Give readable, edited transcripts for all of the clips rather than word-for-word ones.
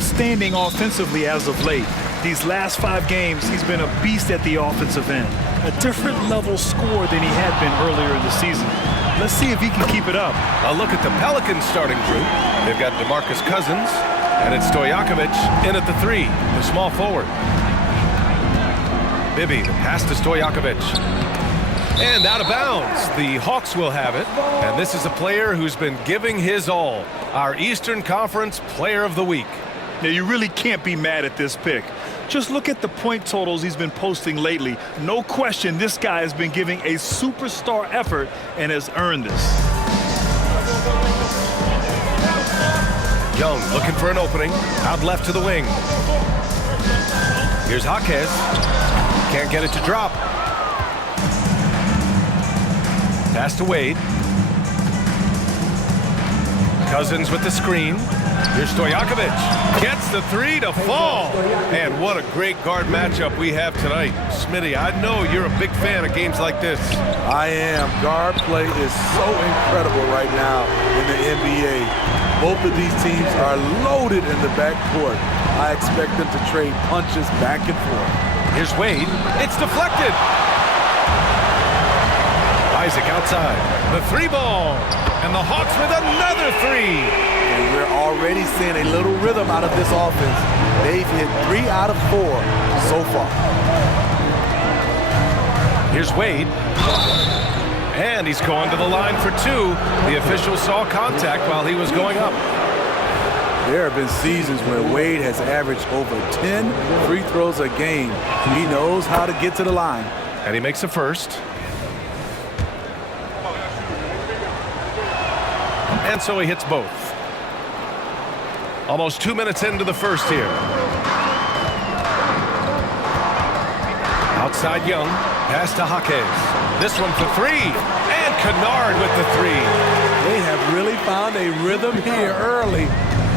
outstanding offensively as of late. These last 5 games, he's been a beast at the offensive end. A different level score than he had been earlier in the season. Let's see if he can keep it up. A look at the Pelicans starting group. They've got DeMarcus Cousins, and it's Stojakovic in at the 3, the small forward. Bibby, the pass to Stojakovic. And out of bounds. The Hawks will have it. And this is a player who's been giving his all. Our Eastern Conference Player of the Week. Now, you really can't be mad at this pick. Just look at the point totals he's been posting lately. No question, this guy has been giving a superstar effort and has earned this. Young looking for an opening. Out left to the wing. Here's Jaquez. Can't get it to drop. Pass to Wade. Cousins with the screen. Here's Stojakovic. Gets the 3 to fall. And what a great guard matchup we have tonight. Smitty, I know you're a big fan of games like this. I am. Guard play is so incredible right now in the NBA. Both of these teams are loaded in the backcourt. I expect them to trade punches back and forth. Here's Wade. It's deflected. Isaac outside. The 3 ball. And the Hawks with another 3. And we're already seeing a little rhythm out of this offense. They've hit 3 out of 4 so far. Here's Wade. And he's going to the line for 2. The official saw contact while he was going up. There have been seasons where Wade has averaged over 10 free throws a game. He knows how to get to the line. And he makes a first. And so he hits both. Almost 2 minutes into the first here. Outside Young. Pass to Jaquez. This one for 3. And Kennard with the 3. They have really found a rhythm here early.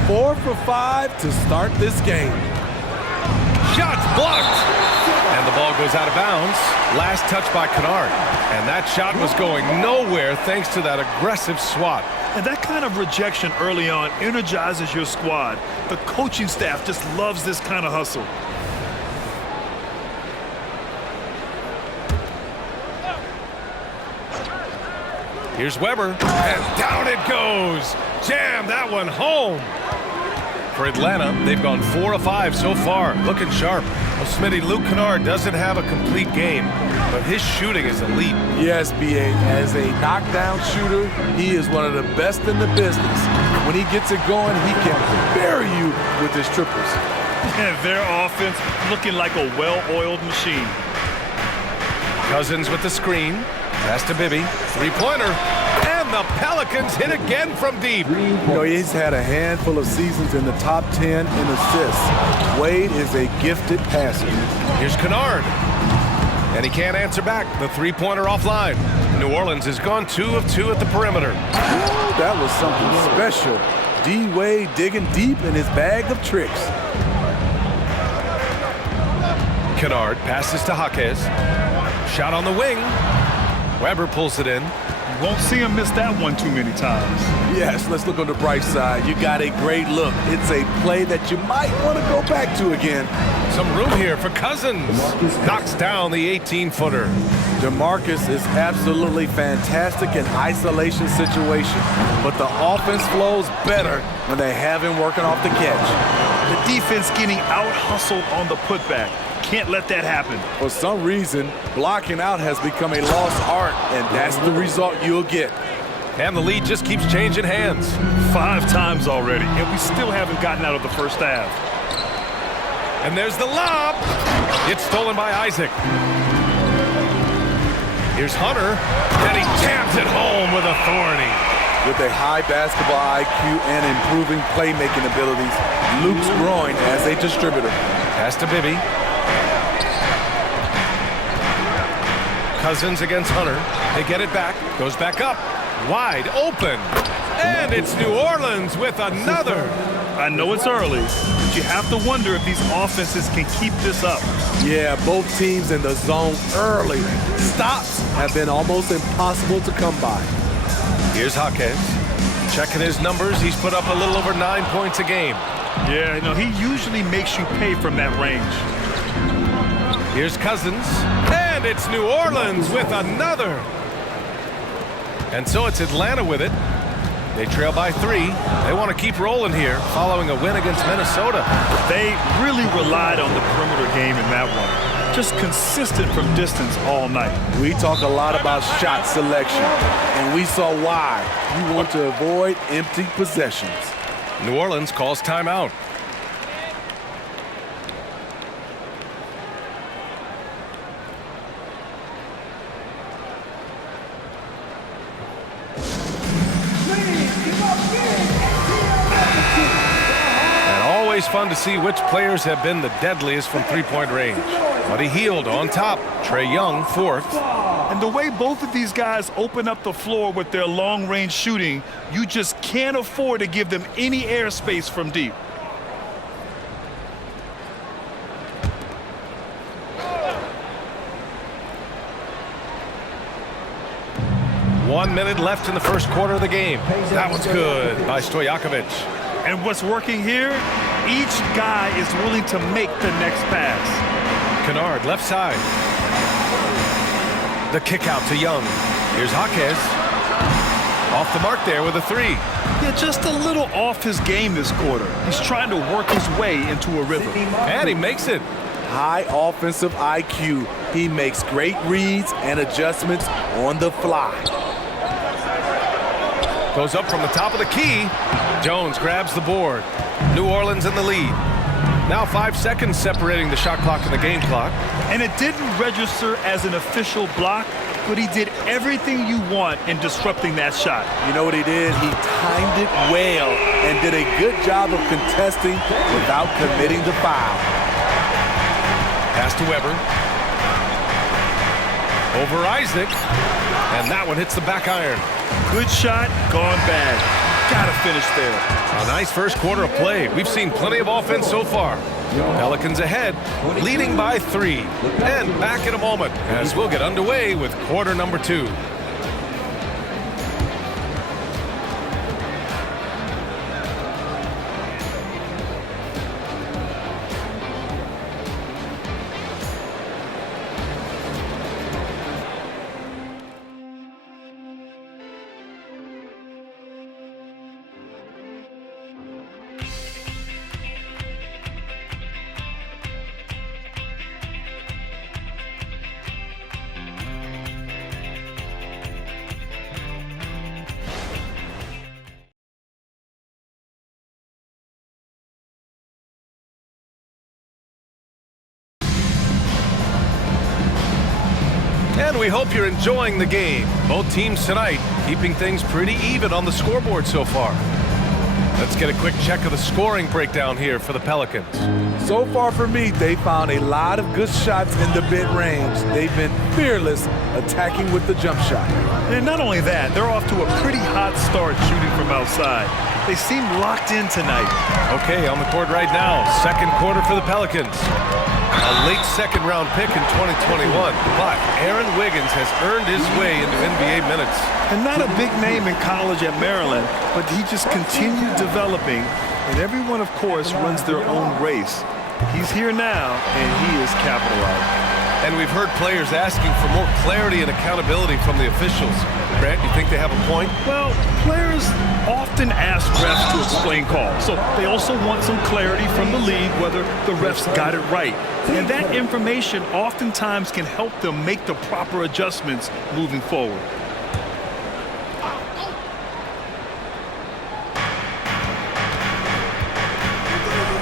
4 for 5 to start this game. Shots blocked. And the ball goes out of bounds. Last touch by Kennard. And that shot was going nowhere thanks to that aggressive swat. And that kind of rejection early on energizes your squad. The coaching staff just loves this kind of hustle. Here's Weber. And down it goes. Jam that one home. For Atlanta, they've gone 4 of 5 so far. Looking sharp. Well, Smitty, Luke Kennard doesn't have a complete game, but his shooting is elite. Yes, B.A. As a knockdown shooter, he is one of the best in the business. When he gets it going, he can bury you with his triples. And their offense looking like a well-oiled machine. Cousins with the screen. Pass to Bibby. 3-pointer. And the Pelicans hit again from deep. You know, he's had a handful of seasons in the top 10 in assists. Wade is a gifted passer. Here's Kennard. And he can't answer back. The 3-pointer offline. New Orleans has gone 2 of 2 at the perimeter. Ooh, that was something special. D. Wade digging deep in his bag of tricks. Kennard passes to Jaquez. Shot on the wing. Weber pulls it in. You won't see him miss that one too many times. Yes, let's look on the bright side. You got a great look. It's a play that you might want to go back to again. Some room here for Cousins. Knocks down the 18-footer. DeMarcus is absolutely fantastic in isolation situation, but the offense flows better when they have him working off the catch. The defense getting out-hustled on the putback. Can't let that happen. For some reason, blocking out has become a lost art, and that's the result you'll get. And the lead just keeps changing hands. 5 times already, and we still haven't gotten out of the first half. And there's the lob. It's stolen by Isaac. Here's Hunter, and he jams it home with authority. With a high basketball IQ and improving playmaking abilities, Luke's growing as a distributor. Pass to Bibby. Cousins against Hunter. They get it back. Goes back up. Wide open. And it's New Orleans with another. I know it's early, but you have to wonder if these offenses can keep this up. Yeah, both teams in the zone early. Stops have been almost impossible to come by. Here's Jaquez. Checking his numbers. He's put up a little over 9 points a game. Yeah, no, he usually makes you pay from that range. Here's Cousins, and it's New Orleans with another. And so it's Atlanta with it. They trail by 3. They want to keep rolling here following a win against Minnesota. They really relied on the perimeter game in that one. Just consistent from distance all night. We talk a lot about shot selection, and we saw why. You want to avoid empty possessions. New Orleans calls timeout. Always fun to see which players have been the deadliest from three-point range. Buddy Hield on top. Trae Young fourth. And the way both of these guys open up the floor with their long-range shooting, you just can't afford to give them any airspace from deep. One minute left in the first quarter of the game. That one's good by Stojakovic. And what's working here, each guy is willing to make the next pass. Kennard, left side. The kick out to Young. Here's Jaquez. Off the mark there with a 3. Yeah, just a little off his game this quarter. He's trying to work his way into a rhythm. And he makes it. High offensive IQ. He makes great reads and adjustments on the fly. Goes up from the top of the key. Jones grabs the board. New Orleans in the lead. Now 5 seconds separating the shot clock and the game clock. And it didn't register as an official block, but he did everything you want in disrupting that shot. You know what he did? He timed it well and did a good job of contesting without committing the foul. Pass to Weber. Over Isaac. And that one hits the back iron. Good shot, gone bad. Gotta finish there. A nice first quarter of play. We've seen plenty of offense so far. Pelicans ahead, leading by 3. And back in a moment as we'll get underway with quarter number 2. And we hope you're enjoying the game. Both teams tonight keeping things pretty even on the scoreboard so far. Let's get a quick check of the scoring breakdown here for the Pelicans. So far for me, they found a lot of good shots in the mid-range. They've been fearless attacking with the jump shot. And not only that, they're off to a pretty hot start shooting from outside. They seem locked in tonight. Okay, on the court right now, second quarter for the Pelicans. A late second-round pick in 2021, but Aaron Wiggins has earned his way into NBA minutes. And not a big name in college at Maryland, but he just continued developing, and everyone, of course, runs their own race. He's here now, and he is capitalizing. And we've heard players asking for more clarity and accountability from the officials. Grant, you think they have a point? Well, players often ask refs to explain calls, so they also want some clarity from the league whether the refs got it right. And that information oftentimes can help them make the proper adjustments moving forward.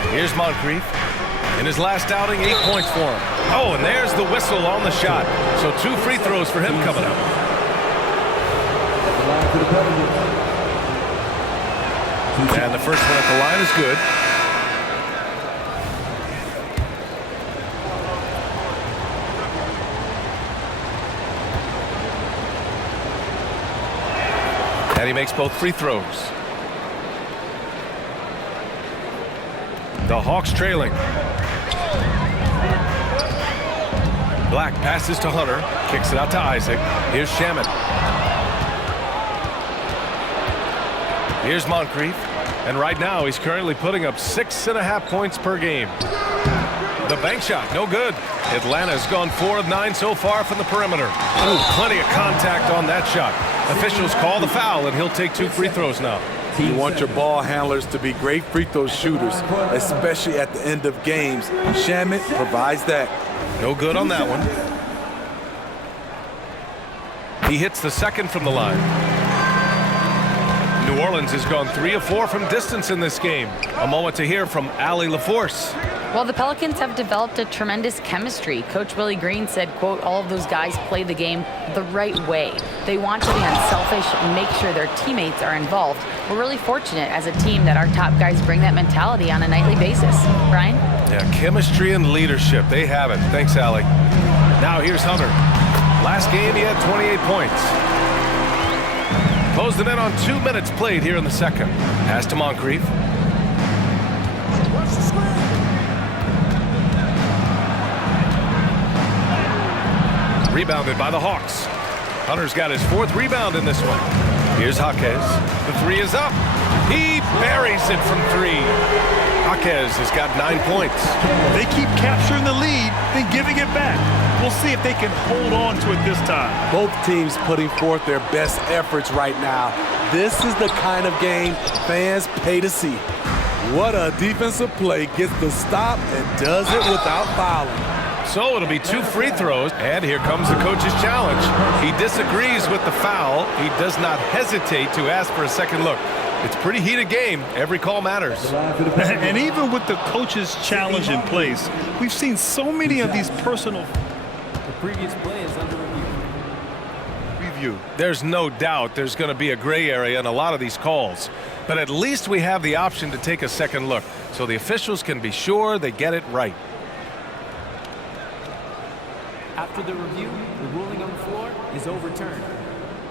Here's Moncrief. In his last outing, 8 points for him. Oh, and there's the whistle on the shot. So 2 free throws for him coming up. And the first one at the line is good. And he makes both free throws. The Hawks trailing. Black passes to Hunter, kicks it out to Isaac. Here's Shamet. Here's Moncrief. And right now, he's currently putting up 6.5 points per game. The bank shot, no good. Atlanta's gone 4 of 9 so far from the perimeter. Ooh, plenty of contact on that shot. Officials call the foul, and he'll take 2 free throws now. You want your ball handlers to be great free throw shooters, especially at the end of games. Shamet provides that. No good on that one. He hits the second from the line. New Orleans has gone 3 of 4 from distance in this game. A moment to hear from Allie LaForce. Well, the Pelicans have developed a tremendous chemistry. Coach Willie Green said, quote, all of those guys play the game the right way. They want to be unselfish and make sure their teammates are involved. We're really fortunate as a team that our top guys bring that mentality on a nightly basis. Brian? Yeah, chemistry and leadership. They have it. Thanks, Allie. Now here's Hunter. Last game, he had 28 points. Closed it in on 2 minutes played here in the second. Pass to Moncrief. Rebounded by the Hawks. Hunter's got his 4th rebound in this one. Here's Jaquez. The 3 is up. He buries it from 3. Jaquez has got 9 points. They keep capturing the lead, then giving it back. We'll see if they can hold on to it this time. Both teams putting forth their best efforts right now. This is the kind of game fans pay to see. What a defensive play. Gets the stop and does it without fouling. So it'll be 2 free throws, and here comes the coach's challenge. He disagrees with the foul. He does not hesitate to ask for a second look. It's a pretty heated game. Every call matters. And even with the coach's challenge in place, we've seen so many of these personal... The previous play is under review. There's no doubt there's going to be a gray area in a lot of these calls. But at least we have the option to take a second look, so the officials can be sure they get it right. After the review, the ruling on the floor is overturned.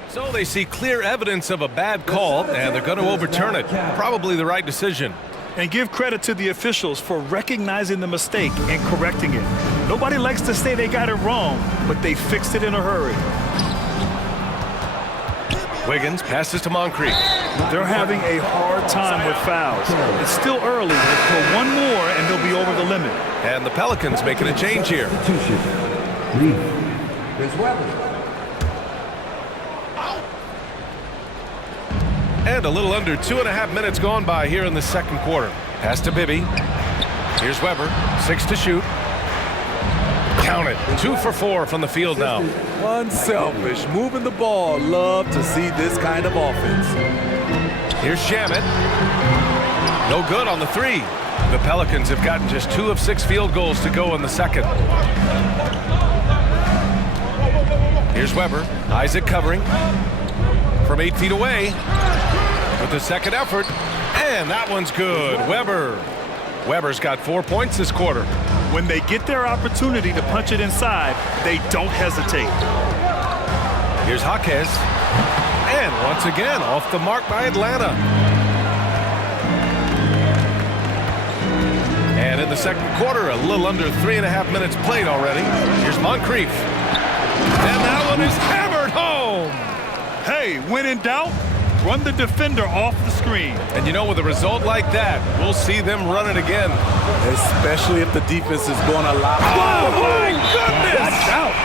So they see clear evidence of a bad call, and they're going to overturn it. Probably the right decision. And give credit to the officials for recognizing the mistake and correcting it. Nobody likes to say they got it wrong, but they fixed it in a hurry. Wiggins passes to Moncrief. They're having a hard time with fouls. It's still early, but one more and they'll be over the limit. And the Pelicans making a change here. And a little under 2.5 minutes gone by here in the second quarter. Pass to Bibby. Here's Weber. 6 to shoot. Count it. 2 for 4 from the field now. Unselfish, moving the ball. Love to see this kind of offense. Here's Shamet. No good on the 3. The Pelicans have gotten just 2 of 6 field goals to go in the second. Here's Weber. Isaac covering from 8 feet away with the second effort. And that one's good. Weber's got 4 points this quarter. When they get their opportunity to punch it inside, they don't hesitate. Here's Jaquez. And once again, off the mark by Atlanta. And in the second quarter, a little under 3.5 minutes played already. Here's Moncrief. And that one is hammered home. Hey, when in doubt, run the defender off the screen. And you know, with a result like that, we'll see them run it again. Especially if the defense is going to allow. Oh, my goodness! Watch out.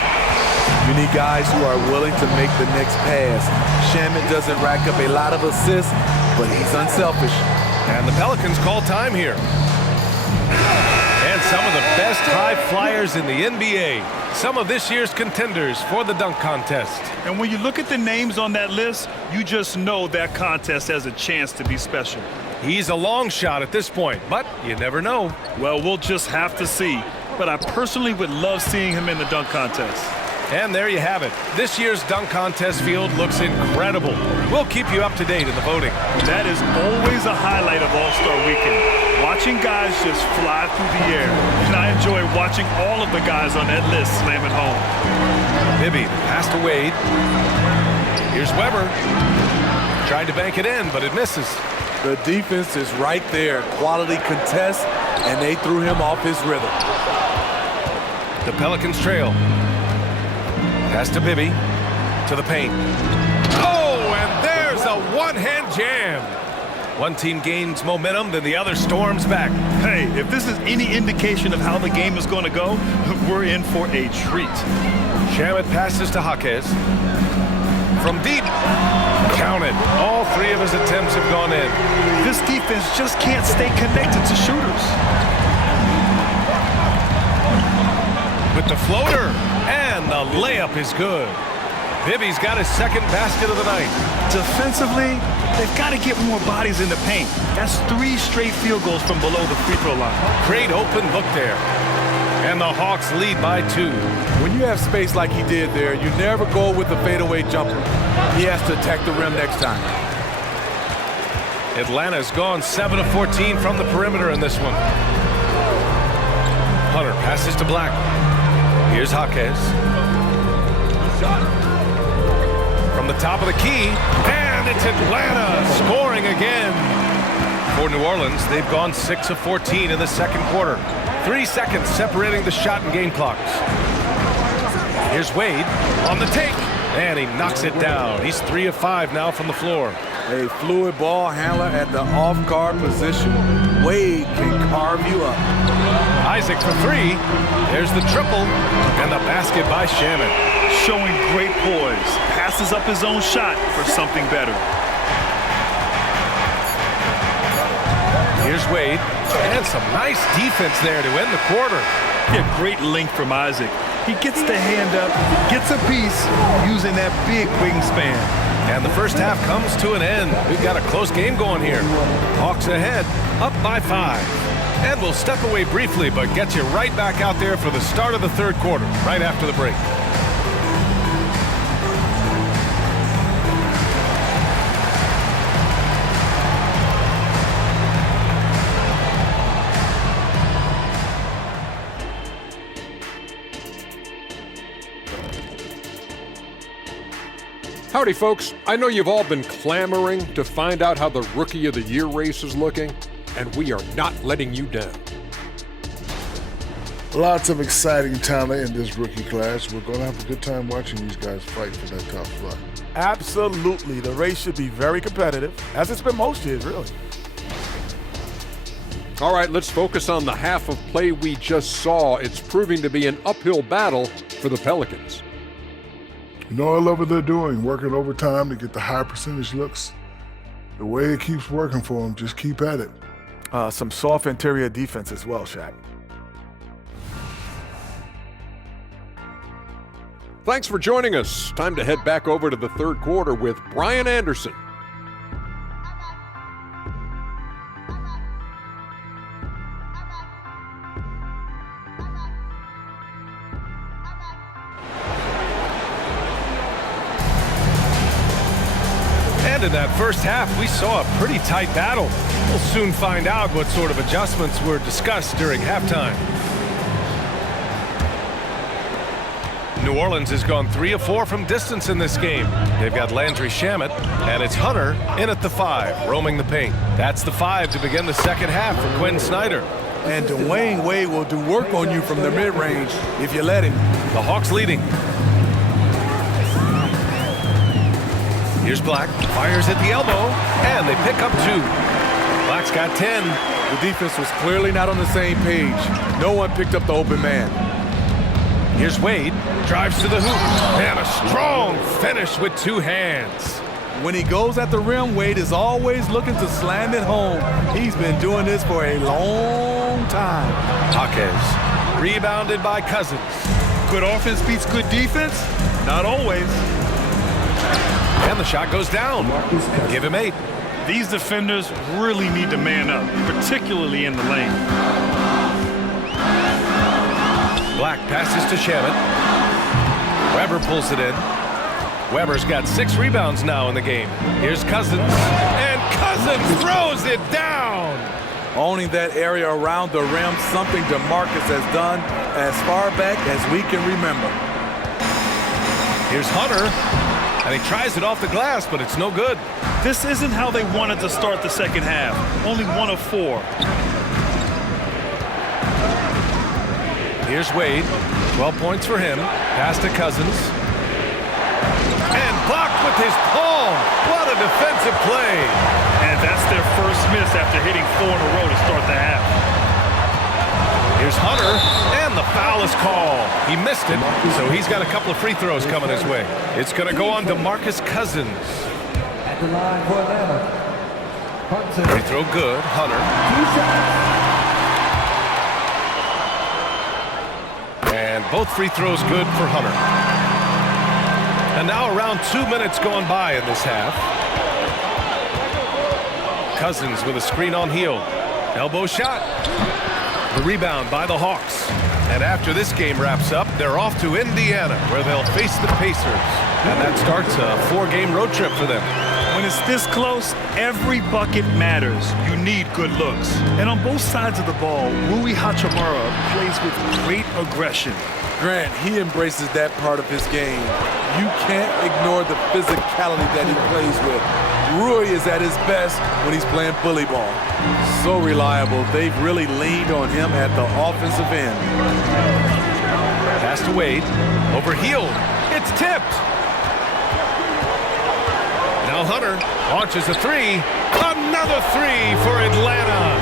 You need guys who are willing to make the next pass. Shamet doesn't rack up a lot of assists, but he's unselfish. And the Pelicans call time here. And some of the best high flyers in the NBA. Some of this year's contenders for the dunk contest. And when you look at the names on that list, you just know that contest has a chance to be special. He's a long shot at this point, but you never know. Well, we'll just have to see. But I personally would love seeing him in the dunk contest. And there you have it. This year's dunk contest field looks incredible. We'll keep you up to date in the voting. That is always a highlight of All-Star Weekend. Watching guys just fly through the air. And I enjoy watching all of the guys on that list slam it home. Bibby, pass to Wade. Here's Weber. Tried to bank it in, but it misses. The defense is right there. Quality contest, and they threw him off his rhythm. The Pelicans trail. Pass to Bibby. To the paint. Oh, and there's a one-hand jam. One team gains momentum, then the other storms back. Hey, if this is any indication of how the game is going to go, we're in for a treat. Shamet passes to Jaquez. From deep. Counted. All three of his attempts have gone in. This defense just can't stay connected to shooters. With the floater, and the layup is good. Bibby's got his second basket of the night. Defensively, they've got to get more bodies in the paint. That's 3 straight field goals from below the free throw line. Great open look there. And the Hawks lead by 2. When you have space like he did there, you never go with the fadeaway jumper. He has to attack the rim next time. Atlanta's gone 7 of 14 from the perimeter in this one. Hunter passes to Black. Here's Jaquez. From the top of the key, and it's Atlanta scoring again. For New Orleans, they've gone 6 of 14 in the second quarter. 3 seconds separating the shot and game clocks. Here's Wade on the take, and he knocks it down. He's 3 of 5 now from the floor. A fluid ball handler at the off-guard position. Wade can carve you up. Isaac for 3. There's the triple, and the basket by Shamet. Showing great poise. Passes up his own shot for something better. Here's Wade, and some nice defense there to end the quarter. Yeah, great length from Isaac. He gets the hand up, gets a piece, using that big wingspan. And the first half comes to an end. We've got a close game going here. Hawks ahead, up by 5. And we'll step away briefly, but get you right back out there for the start of the third quarter, right after the break. Howdy, folks. I know you've all been clamoring to find out how the Rookie of the Year race is looking, and we are not letting you down. Lots of exciting talent in this rookie class. We're going to have a good time watching these guys fight for that top spot. Absolutely. The race should be very competitive, as it's been most years, really. All right, let's focus on the half of play we just saw. It's proving to be an uphill battle for the Pelicans. You know, I love what they're doing, working overtime to get the high percentage looks. The way it keeps working for them, just keep at it. Some soft interior defense as well, Shaq. Thanks for joining us. Time to head back over to the third quarter with Brian Anderson. And in that first half, we saw a pretty tight battle. We'll soon find out what sort of adjustments were discussed during halftime. New Orleans has gone 3 of 4 from distance in this game. They've got Landry Shamet, and it's Hunter in at the 5, roaming the paint. That's the 5 to begin the second half for Quinn Snyder. And Dwayne Wade will do work on you from the mid-range if you let him. The Hawks leading. Here's Black, fires at the elbow, and they pick up 2. Black's got 10. The defense was clearly not on the same page. No one picked up the open man. Here's Wade, drives to the hoop, and a strong finish with 2 hands. When he goes at the rim, Wade is always looking to slam it home. He's been doing this for a long time. Jaquez, rebounded by Cousins. Good offense beats good defense? Not always. And the shot goes down. Give him 8. These defenders really need to man up, particularly in the lane. Black passes to Shamet. Weber pulls it in. Weber's got 6 rebounds now in the game. Here's Cousins, and Cousins throws it down. Owning that area around the rim, something DeMarcus has done as far back as we can remember. Here's Hunter, and he tries it off the glass, but it's no good. This isn't how they wanted to start the second half. Only 1 of 4. Here's Wade, 12 points for him. Pass to Cousins. And blocked with his palm. What a defensive play. And that's their first miss after hitting 4 in a row to start the half. Here's Hunter, and the foul is called. He missed it, so he's got a couple of free throws coming his way. It's going to go on to Marcus Cousins. At the line for Atlanta. Hunter. Free throw good, Hunter. 2 shots. And both free throws good for Hunter. And now around 2 minutes going by in this half. Cousins with a screen on Hield. Elbow shot. The rebound by the Hawks. And after this game wraps up, they're off to Indiana, where they'll face the Pacers. And that starts a 4-game road trip for them. When it's this close, every bucket matters. You need good looks. And on both sides of the ball, Rui Hachimura plays with great aggression. Grant, he embraces that part of his game. You can't ignore the physicality that he plays with. Rui is at his best when he's playing bully ball. So reliable. They've really leaned on him at the offensive end. Pass to Wade. Over Hield. It's tipped. Now Hunter launches a 3. Another 3 for Atlanta.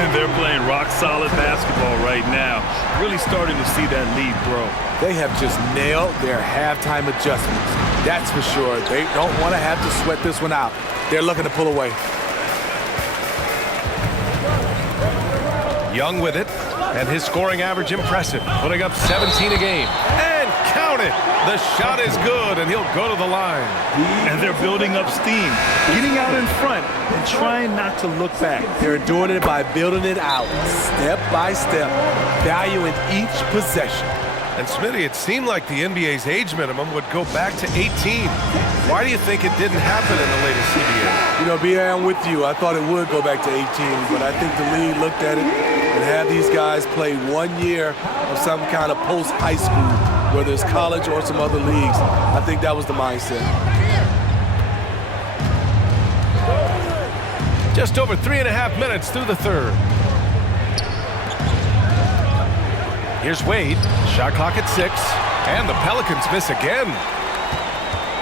And they're playing rock-solid basketball right now. Really starting to see that lead grow. They have just nailed their halftime adjustments. That's for sure. They don't want to have to sweat this one out. They're looking to pull away. Young with it, and his scoring average impressive, putting up 17 a game. And count it! The shot is good, and he'll go to the line. And they're building up steam, getting out in front and trying not to look back. They're doing it by building it out, step by step, valuing each possession. And Smitty, it seemed like the NBA's age minimum would go back to 18. Why do you think it didn't happen in the latest CBA? You know, B.A., I'm with you. I thought it would go back to 18, but I think the league looked at it and had these guys play 1 year of some kind of post-high school, whether it's college or some other leagues. I think that was the mindset. Just over 3.5 minutes through the third. Here's Wade. Shot clock at 6. And the Pelicans miss again.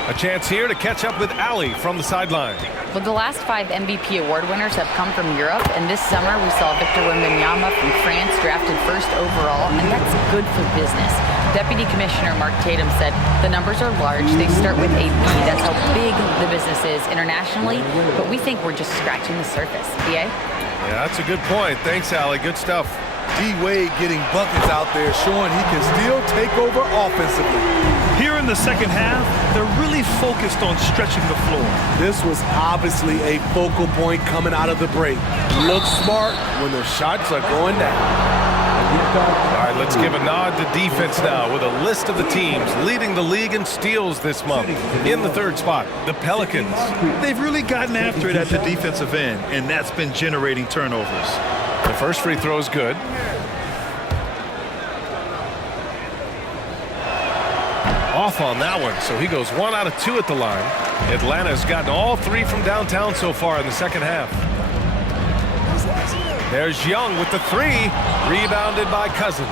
A chance here to catch up with Allie from the sideline. Well, the last 5 MVP award winners have come from Europe, and this summer we saw Victor Wembanyama from France drafted first overall, and that's good for business. Deputy Commissioner Mark Tatum said the numbers are large. They start with a B. That's how big the business is internationally, but we think we're just scratching the surface. BA? Yeah, that's a good point. Thanks, Allie. Good stuff. D-Wade getting buckets out there, showing he can still take over offensively. Here in the second half, they're really focused on stretching the floor. This was obviously a focal point coming out of the break. Look smart when the shots are going down. All right, let's give a nod to defense now with a list of the teams leading the league in steals this month. In the third spot, the Pelicans. They've really gotten after it at the defensive end, and that's been generating turnovers. The first free throw is good. Off on that one, so he goes 1 out of 2 at the line. Atlanta's gotten all 3 from downtown so far in the second half. There's Young with the 3, rebounded by Cousins.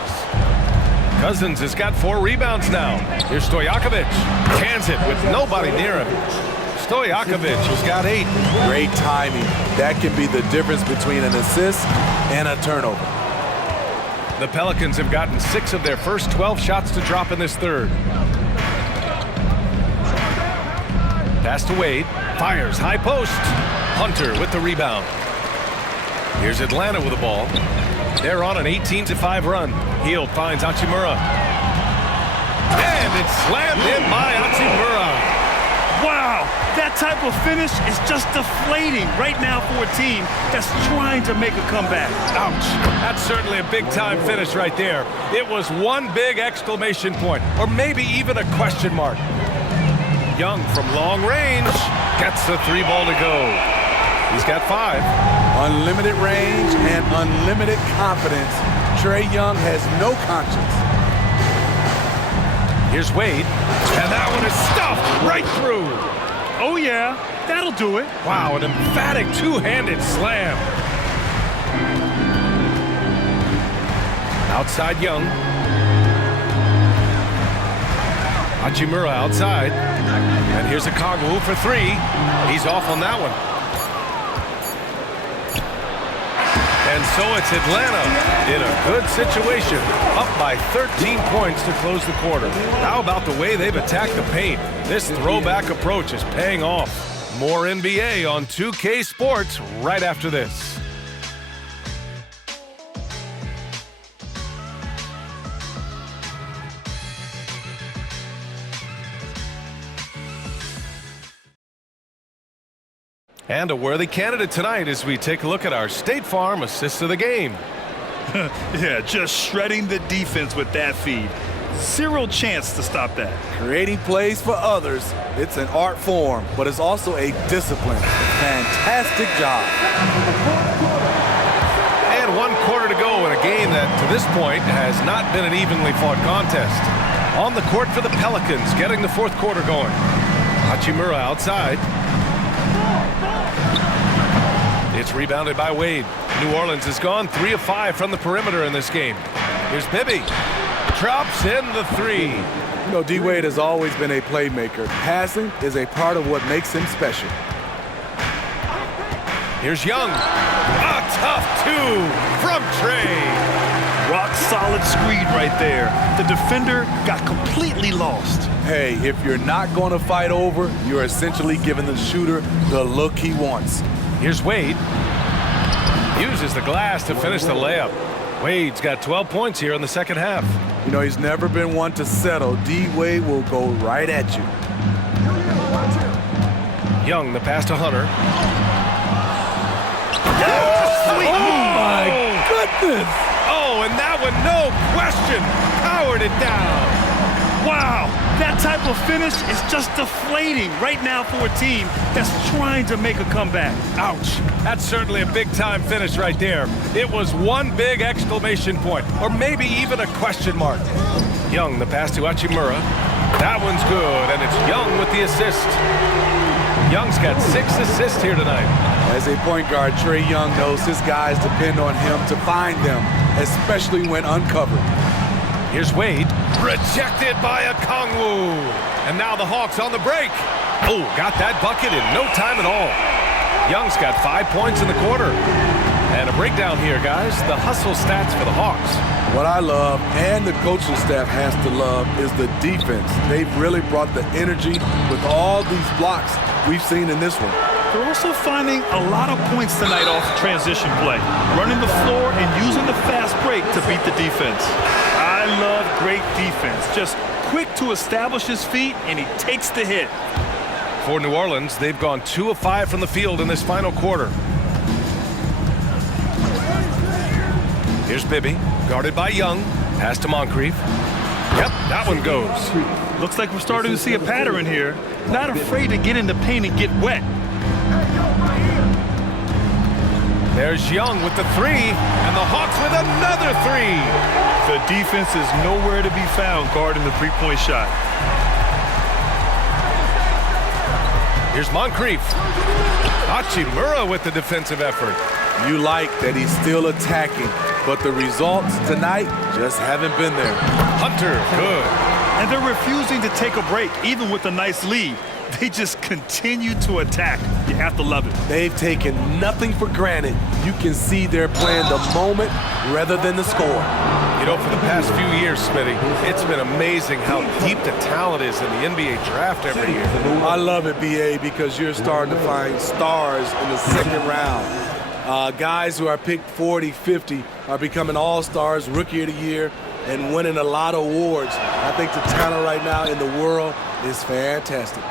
Cousins has got 4 rebounds now. Here's Stojakovic, cans it with nobody near him. Stojakovic has got 8. Great timing. That can be the difference between an assist and a turnover. The Pelicans have gotten 6 of their first 12 shots to drop in this third. Pass to Wade, fires, high post. Hunter with the rebound. Here's Atlanta with the ball. They're on an 18-5 run. Hield finds Hachimura. And it's slammed in by Hachimura. Wow, that type of finish is just deflating right now for a team that's trying to make a comeback. Ouch. That's certainly a big-time finish right there. It was one big exclamation point, or maybe even a question mark. Young from long range gets the 3 ball to go. He's got 5. Unlimited range and unlimited confidence. Trae Young has no conscience. Here's Wade, and that one is stuffed right through. Oh, yeah, that'll do it. Wow, an emphatic two-handed slam. Outside Young. Hachimura outside. And here's a Kongwu for three. He's off on that one. And so it's Atlanta in a good situation, up by 13 points to close the quarter. How about the way they've attacked the paint? This throwback approach is paying off. More NBA on 2K Sports right after this. And a worthy candidate tonight as we take a look at our State Farm assist of the game. Yeah, just shredding the defense with that feed. Zero chance to stop that. Creating plays for others, it's an art form, but it's also a discipline. Fantastic job. And 1 quarter to go in a game that, to this point, has not been an evenly fought contest. On the court for the Pelicans, getting the 4th quarter going. Hachimura outside. It's rebounded by Wade. New Orleans has gone 3 of 5 from the perimeter in this game. Here's Bibby. Drops in the 3. You know, D-Wade has always been a playmaker. Passing is a part of what makes him special. Here's Young. A tough 2 from Trey. Rock solid screen right there. The defender got completely lost. Hey, if you're not going to fight over, you're essentially giving the shooter the look he wants. Here's Wade. Uses the glass to finish the layup. Wade's got 12 points here in the second half. You know, he's never been one to settle. D-Wade will go right at you. Young, the pass to Hunter. Oh, my goodness! Oh, and that one, no question, powered it down. Wow, that type of finish is just deflating right now for a team that's trying to make a comeback. Ouch. That's certainly a big-time finish right there. It was one big exclamation point, or maybe even a question mark. Young, the pass to Hachimura. That one's good, and it's Young with the assist. Young's got 6 assists here tonight. As a point guard, Trae Young knows his guys depend on him to find them, especially when uncovered. Here's Wade, rejected by a Kongwu. And now the Hawks on the break. Oh, got that bucket in no time at all. Young's got 5 points in the quarter. And a breakdown here, guys. The hustle stats for the Hawks. What I love, and the coaching staff has to love, is the defense. They've really brought the energy with all these blocks we've seen in this one. They're also finding a lot of points tonight off transition play, running the floor and using the fast break to beat the defense. I love great defense. Just quick to establish his feet, and he takes the hit. For New Orleans, they've gone 2 of 5 from the field in this final quarter. Here's Bibby, guarded by Young. Pass to Moncrief. Yep, that one goes. Looks like we're starting to see a pattern here. Not afraid to get in the paint and get wet. There's Young with the 3, and the Hawks with another 3. The defense is nowhere to be found guarding the three-point shot. Here's Moncrief. Hachimura with the defensive effort. You like that he's still attacking, but the results tonight just haven't been there. Hunter, good. And they're refusing to take a break, even with a nice lead. They just continue to attack. You have to love it. They've taken nothing for granted. You can see they're playing the moment rather than the score. You know, for the past few years, Smitty, it's been amazing how deep the talent is in the NBA draft every year. I love it, BA, because you're starting to find stars in the second round. Guys who are picked 40, 50 are becoming all-stars, rookie of the year, and winning a lot of awards. I think the talent right now in the world is fantastic.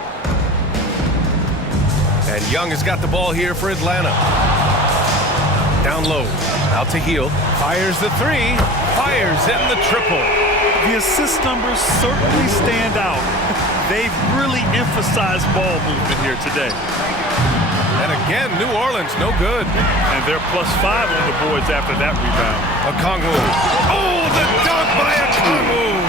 And Young has got the ball here for Atlanta. Down low, out to Heel. Fires the 3, fires in the triple. The assist numbers certainly stand out. They've really emphasized ball movement here today. And again, New Orleans, no good. And they're +5 on the boards after that rebound. A Kongwu. Oh, the dunk by a Kongwu.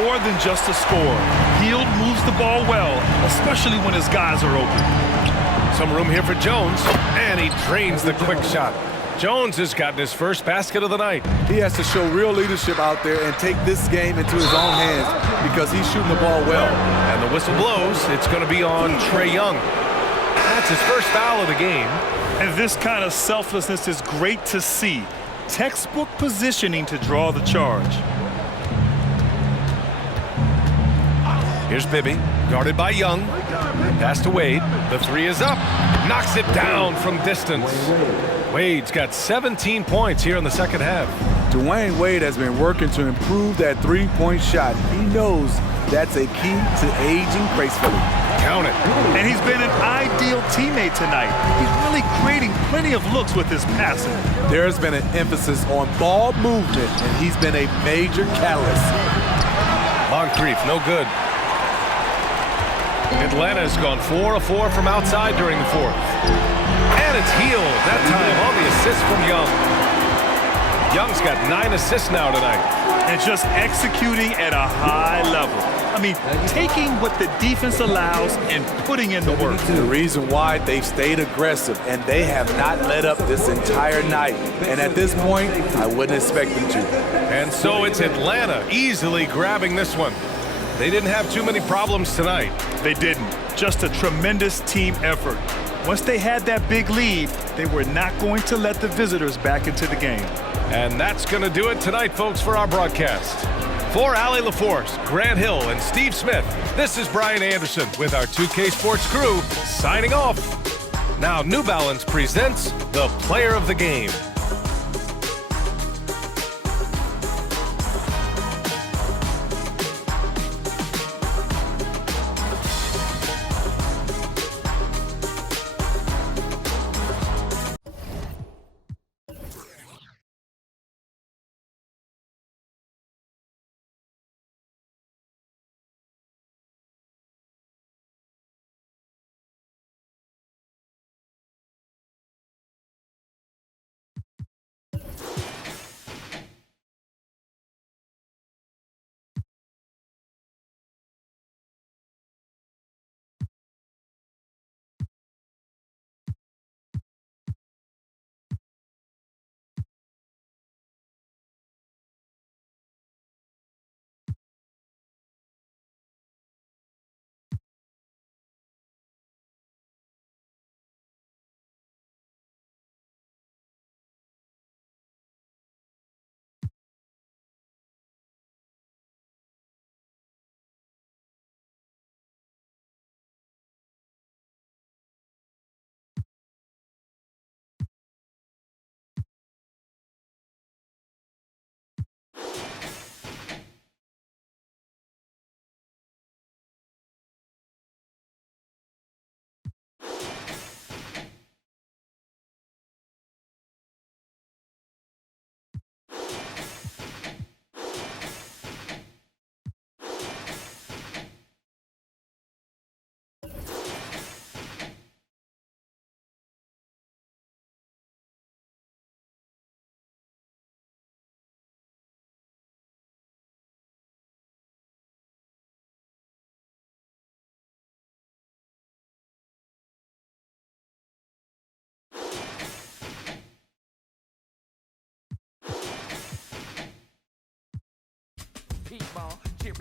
More than just a score. Hield moves the ball well, especially when his guys are open. Some room here for Jones, and he drains the quick shot. Jones has gotten his first basket of the night. He has to show real leadership out there and take this game into his own hands because he's shooting the ball well. And the whistle blows. It's going to be on Trae Young. That's his first foul of the game. And this kind of selflessness is great to see. Textbook positioning to draw the charge. Here's Bibby, guarded by Young. Pass to Wade. The three is up. Knocks it down from distance. Wade's got 17 points here in the second half. Dwayne Wade has been working to improve that three-point shot. He knows that's a key to aging gracefully. Count it. And he's been an ideal teammate tonight. He's really creating plenty of looks with his passing. There's been an emphasis on ball movement, and he's been a major catalyst. Moncrief, no good. Atlanta has gone 4 of 4 from outside during the fourth. And it's Hield, that time on the assist from Young. Young's got 9 assists now tonight. And just executing at a high level. I mean, taking what the defense allows and putting in the work. The reason why they've stayed aggressive, and they have not let up this entire night. And at this point, I wouldn't expect them to. And so it's Atlanta easily grabbing this one. They didn't have too many problems tonight. They didn't. Just a tremendous team effort. Once they had that big lead, they were not going to let the visitors back into the game. And that's going to do it tonight, folks, for our broadcast. For Allie LaForce, Grant Hill, and Steve Smith, this is Brian Anderson with our 2K Sports crew signing off. Now New Balance presents the Player of the Game. Pete Ball.